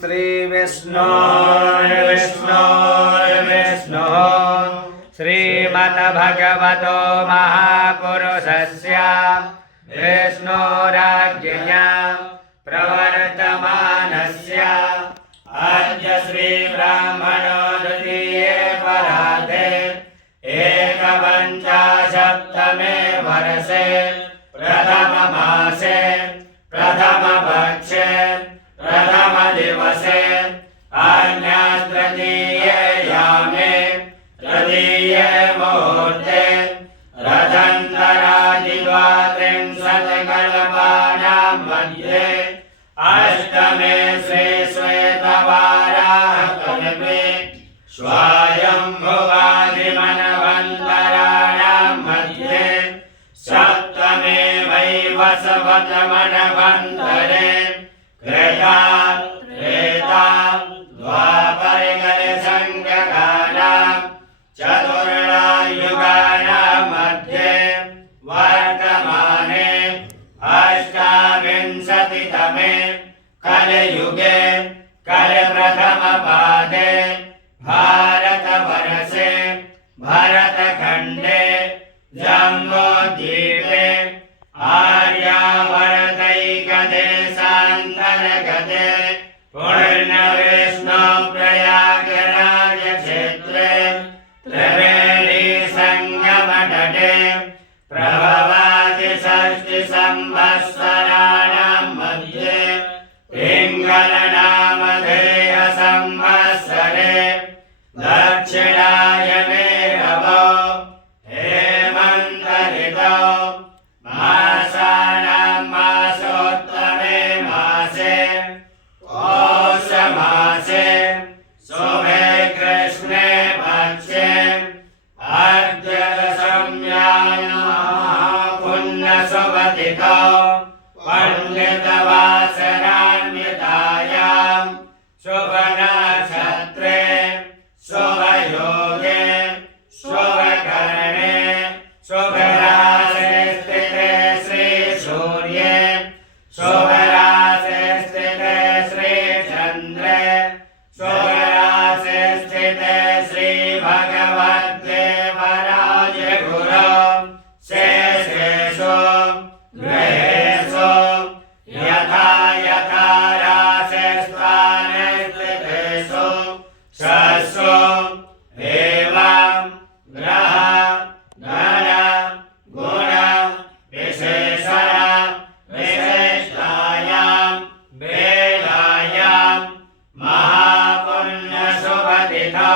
श्री विष्णुर्विष्णुर्विष्णुः श्रीमद्भगवतो महापुरुषस्य विष्णुराज्ञया प्रवर्तमानस्य अद्य श्रीब्राह्मणो द्वितीये परार्धे एकपञ्चाशत्तमे वर्षे प्रथममासे प्रथमपक्षे प्रथमदिवसे आज्ञातृतीये यामे तृतीये मुहूर्ते रथन्तरादिद्वात्रिंशत्कल्पानां मध्ये अष्टमे श्रीश्वेतवाराहकल्पे स्वायम्भुवादिमन्वन्तराणां मध्ये सप्तमे वैवस्वतमन्वन्तरे त्रेता द्वापरकलिसंज्ञकानां चतुर्णायुगानां मध्ये वर्तमाने अष्टाविंशतितमे कलियुगे कलिप्रथमपादे भारतवर्षे भरतखण्डे जम्बूद्वीपे आर्यावर्तैकदेशान्तर्गते पूर्णविष्णुप्रयागराजक्षेत्रे त्रिवेणीसंगमतटे प्रभवादिषष्टिसंवत्सराणां मध्ये पिङ्गलनामधेयसंवत्सरे दक्षिणायने रवो हेमन्तऋतौ मासानां मासोत्तमे मासे पौषमासे शुभे कृष्णे पक्षे अद्यसंज्ञायां पुण्यशुभतिथौ पण्डितवासरान्वितायां शुभनक्षत्रे शुभयोगे शुभकरणे शुभराशे स्थिते श्रीसूर्ये शुभराशे स्थिते श्रीचन्द्रे शुभराशे स्थिते श्रीभगवद्देवराजगुरौ शेषेषु ग्रहेषु यथा यथा राशिस्थाने स्थितेषु षट्सु एवं ग्रह गण गुण विशेषण विशिष्टायां वेलायां महापुण्यशुभतिथौ